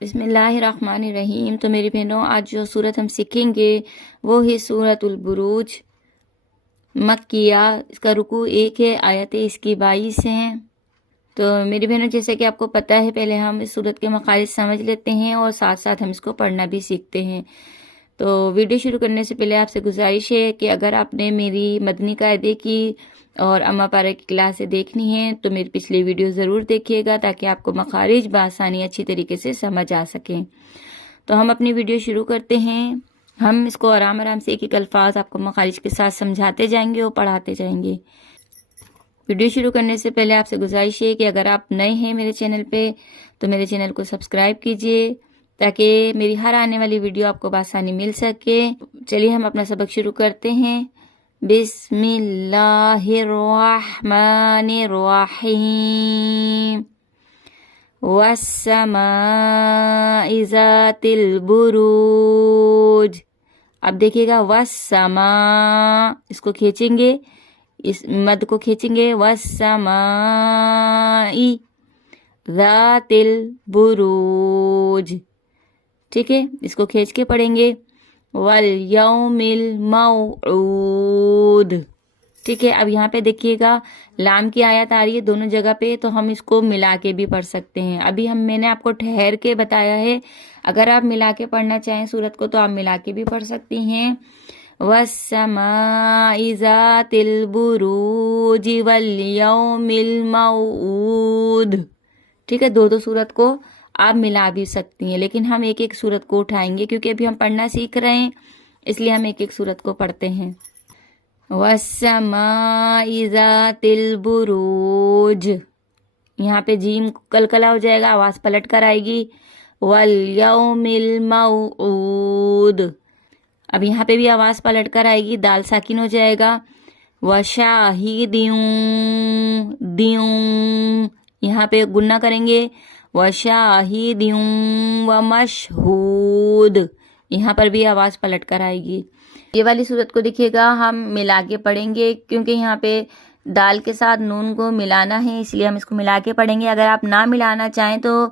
بسم اللہ الرحمن الرحیم۔ تو میری بہنوں، آج جو صورت ہم سیکھیں گے وہ ہے سورۃ البروج مکیہ۔ اس کا رکوع 1 ہے، آیتیں اس کی 22 ہیں۔ تو میری بہنوں، جیسے کہ آپ کو پتہ ہے، پہلے ہم اس صورت کے مخارج سمجھ لیتے ہیں اور ساتھ ساتھ ہم اس کو پڑھنا بھی سیکھتے ہیں۔ تو ویڈیو شروع کرنے سے پہلے آپ سے گزارش ہے کہ اگر آپ نے میری مدنی قاعدے کی اور اماں پارہ کی کلاسیں دیکھنی ہیں تو میری پچھلی ویڈیو ضرور دیکھیے گا تاکہ آپ کو مخارج بآسانی اچھی طریقے سے سمجھ آ سکیں۔ تو ہم اپنی ویڈیو شروع کرتے ہیں۔ ہم اس کو آرام آرام سے ایک ایک الفاظ آپ کو مخارج کے ساتھ سمجھاتے جائیں گے اور پڑھاتے جائیں گے۔ ویڈیو شروع کرنے سے پہلے آپ سے گزارش ہے کہ اگر آپ نئے ہیں میرے چینل پہ تو میرے چینل کو سبسکرائب کیجیے تاکہ میری ہر آنے والی ویڈیو آپ کو بآسانی مل سکے۔ چلیے ہم اپنا سبق شروع کرتے ہیں۔ بسم اللہ الرحمن الرحیم۔ والسماء ذات البروج۔ اب دیکھیے گا والسماء، اس کو کھینچیں گے، اس مد کو کھینچیں گے، والسماء ذات البروج، ٹھیک ہے، اس کو کھینچ کے پڑھیں گے، والیوم الموعود، ٹھیک ہے۔ اب یہاں پہ دیکھیے گا لام کی آیت آ رہی ہے دونوں جگہ پہ، تو ہم اس کو ملا کے بھی پڑھ سکتے ہیں۔ ابھی میں نے آپ کو ٹھہر کے بتایا ہے، اگر آپ ملا کے پڑھنا چاہیں سورت کو تو آپ ملا کے بھی پڑھ سکتی ہیں۔ والسماء ذات البروج والیوم الموعود، ٹھیک ہے۔ دو سورت کو آپ ملا بھی سکتی ہیں، لیکن ہم ایک ایک سورت کو اٹھائیں گے کیونکہ ابھی ہم پڑھنا سیکھ رہے ہیں، اس لیے ہم ایک ایک سورت کو پڑھتے ہیں۔ والسماء ذات البروج، یہاں پہ جیم کلکلا ہو جائے گا، آواز پلٹ کر آئے گی، والیوم الموعود، اب یہاں پہ بھی آواز پلٹ کر آئے گی، دال ساکن ہو جائے گا، وشاہد دیوں، یہاں پہ گننا کریں گے، وشاہد ومشہود، یہاں پر بھی آواز پلٹ کر آئے گی۔ یہ والی صورت کو دیکھیے گا ہم ملا کے پڑھیں گے کیونکہ یہاں پہ دال کے ساتھ نون کو ملانا ہے، اس لیے ہم اس کو ملا کے پڑھیں گے۔ اگر آپ نہ ملانا چاہیں تو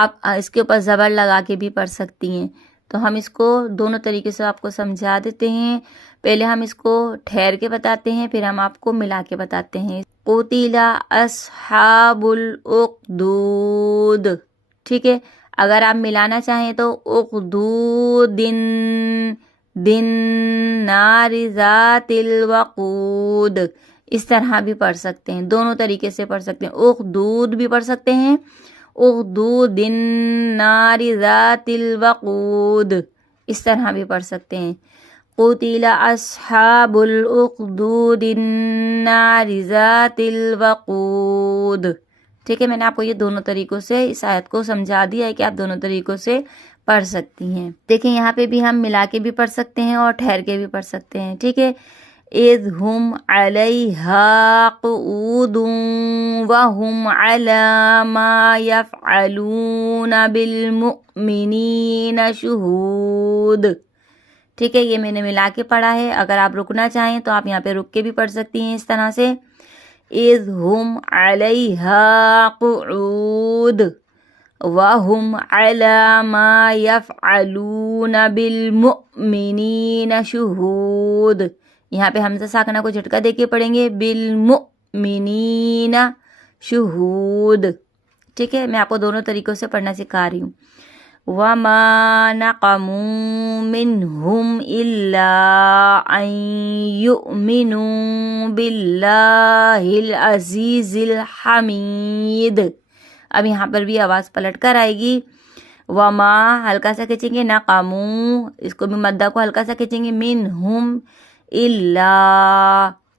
آپ اس کے اوپر زبر لگا کے بھی پڑھ سکتی ہیں۔ تو ہم اس کو دونوں طریقے سے آپ کو سمجھا دیتے ہیں۔ پہلے ہم اس کو ٹھہر کے بتاتے ہیں، پھر ہم آپ کو ملا کے بتاتے ہیں۔ قتل اصحاب الاخدود، ٹھیک ہے۔ اگر آپ ملانا چاہیں تو اخدود دن نار ذات الوقود، اس طرح بھی پڑھ سکتے ہیں، دونوں طریقے سے پڑھ سکتے ہیں۔ اخدود بھی پڑھ سکتے ہیں، اخدود نار ذات الوقود، اس طرح بھی پڑھ سکتے ہیں۔ قتل اصحاب الاخدود النار ذات الوقود، ٹھیک ہے۔ میں نے آپ کو یہ دونوں طریقوں سے اس آیت کو سمجھا دیا ہے کہ آپ دونوں طریقوں سے پڑھ سکتی ہیں۔ دیکھیں یہاں پہ بھی ہم ملا کے بھی پڑھ سکتے ہیں اور ٹھہر کے بھی پڑھ سکتے ہیں، ٹھیک ہے۔ اذ ہم علیہا قعود وہم علی ما یفعلون بالمؤمنین شہود، ٹھیک ہے۔ یہ میں نے ملا کے پڑھا ہے، اگر آپ رکنا چاہیں تو آپ یہاں پہ رک کے بھی پڑھ سکتی ہیں اس طرح سے۔ اذ ہم علیہا قعود وَهُمْ عَلَى مَا يَفْعَلُونَ بِالْمُؤْمِنِينَ شُهُودٌ، یہاں پہ حمزہ ساکنہ کو جھٹکا دے کے پڑھیں گے، بالمؤمنین شہود، ٹھیک ہے۔ میں آپ کو دونوں طریقوں سے پڑھنا سکھا رہی ہوں۔ وَمَا نَقَمُوا مِنْهُمْ إِلَّا أَن يُؤْمِنُوا بِاللَّهِ الْعَزِيزِ الْحَمِيدِ، اب یہاں پر بھی آواز پلٹ کر آئے گی۔ وما ہلکا سا کھینچیں گے، نقمو، اس کو بھی مدہ کو ہلکا سا کھینچیں گے، منہم الا،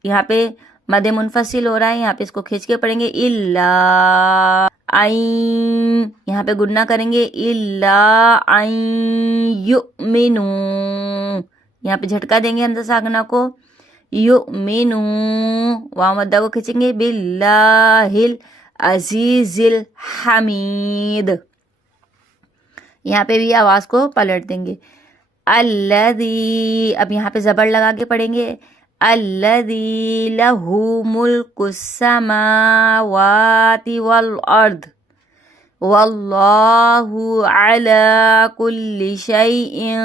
یہاں پہ مد منفصل ہو رہا ہے، یہاں پہ اس کو کھینچ کے پڑھیں گے، الا این، یہاں پہ گننا کریں گے، الا این یؤمنو، یہاں پہ جھٹکا دیں گے حمزہ ساکنہ کو، یؤمنو، واو مدہ کو کھینچیں گے، باللہ عزیز الحمید، یہاں پہ بھی آواز کو پلٹ دیں گے، الذی، اب یہاں پہ زبر لگا کے پڑھیں گے، الذی لہ ملک السماوات والارض، واللہ علی کل شیء،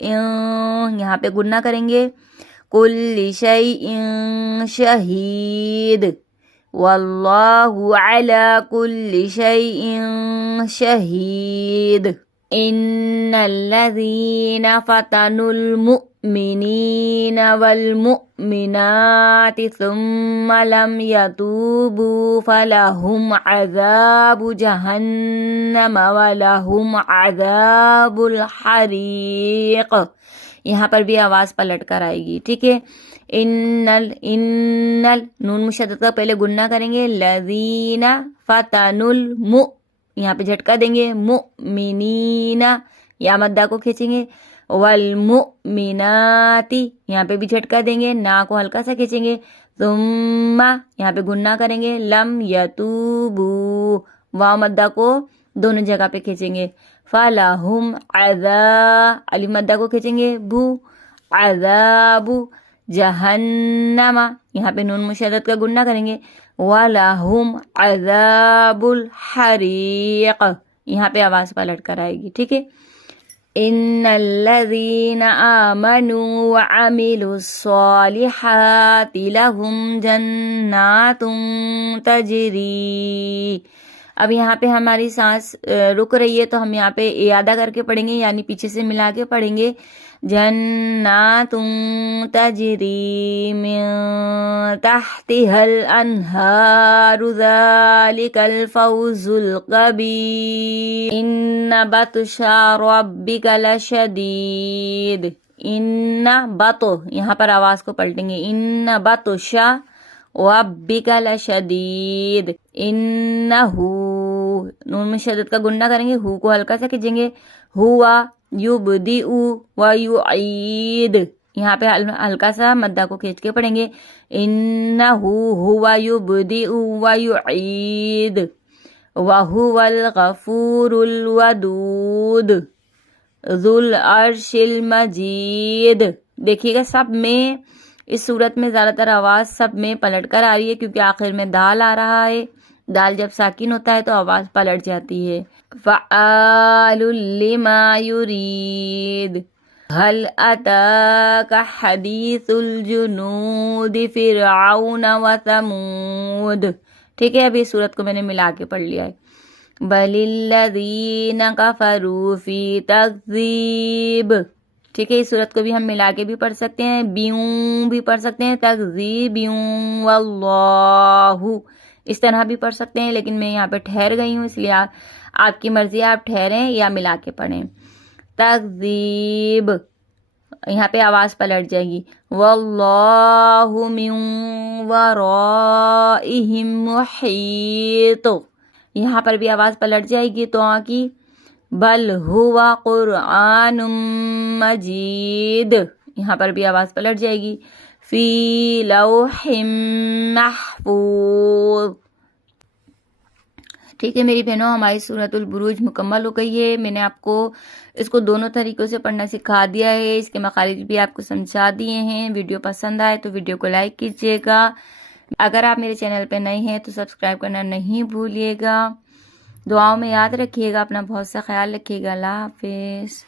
یہاں پہ گننا کریں گے، کل شیء شہید، واللہ علی کل شیء شہید۔ ان الذین فتنوا المؤمنین والمؤمنات ثم لم يتوبوا فلهم عذاب جہنم ولهم عذاب الحریق۔ یہاں پر بھی آواز پلٹ کر آئے گی، ٹھیک ہے۔ نون مشدد کا پہلے گننا کریں گے، الذین فتنوا یہاں پہ جھٹکا دیں گے، مؤمنین یا مدہ کو کھینچیں گے، والمؤمنات یہاں پہ بھی جھٹکا دیں گے، نا کو ہلکا سا کھینچیں گے، ثم یہاں پہ گننا کریں گے، لم یتوبو واو مدہ کو دونوں جگہ پہ کھینچیں گے، فلہم عذاب الف مدہ کو کھینچیں گے، بو عذاب جہنم یہاں پہ نون مشدد کا گننا کریں گے، وَلَهُمْ عَذَابُ الْحَرِيقِ یہاں پہ آواز پلٹ کر آئے گی، ٹھیک ہے۔ ان الذین آمنوا وعملوا الصالحات لهم جنات تجری۔ اب یہاں پہ ہماری سانس رک رہی ہے تو ہم یہاں پہ اعادہ کر کے پڑھیں گے، یعنی پیچھے سے ملا کے پڑھیں گے، جنات تجری من تحتها الانہار ذالک الفوز الکبیر۔ ان بطش ربک لشدید، ان بطو یہاں پر آواز کو پلٹیں گے، ان بطش ربک لشدید، انہو نون میں شدت کا گننا کریں گے، ہو کو ہلکا سا کھینچیں گے، ہوا یبدئ ویعید یہاں پہ ہلکا سا مدہ کو کھینچ کے پڑھیں گے، انہو ہوا یبدئ ویعید وہو الغفور الودود ذو العرش المجید۔ دیکھیے گا سب میں اس صورت میں زیادہ تر آواز سب میں پلٹ کر آ رہی ہے، کیونکہ آخر میں دال آ رہا ہے، دال جب ساکن ہوتا ہے تو آواز پلٹ جاتی ہے۔ فعال لما یرید، هل اتاک حدیث الجنود فرعون وثمود، ٹھیک ہے۔ ابھی اس صورت کو میں نے ملا کے پڑھ لیا ہے۔ بل الذین کفروا فی تکذیب، ٹھیک ہے۔ اس صورت کو بھی ہم ملا کے بھی پڑھ سکتے ہیں، بیوں بھی پڑھ سکتے ہیں، تکذیبیوں واللہ اس طرح بھی پڑھ سکتے ہیں، لیکن میں یہاں پہ ٹھہر گئی ہوں، اس لیے آپ کی مرضی، آپ ٹھہریں یا ملا کے پڑھیں۔ تکذیب یہاں پہ آواز پلٹ جائے گی، واللہ من ورائہم محیط یہاں پر بھی آواز پلٹ جائے گی تو کی، بل ہوا قرآن مجید یہاں پر بھی آواز پلٹ جائے گی، فی لوح محفوظ، ٹھیک ہے میری بہنوں۔ ہماری سورۃ البروج مکمل ہو گئی ہے۔ میں نے آپ کو اس کو دونوں طریقوں سے پڑھنا سکھا دیا ہے، اس کے مخارج بھی آپ کو سمجھا دیے ہیں۔ ویڈیو پسند آئے تو ویڈیو کو لائک کیجیے گا، اگر آپ میرے چینل پہ نئے ہیں تو سبسکرائب کرنا نہیں بھولیے گا۔ دعاؤں میں یاد رکھیے گا، اپنا بہت سا خیال رکھیے گا۔ اللہ حافظ۔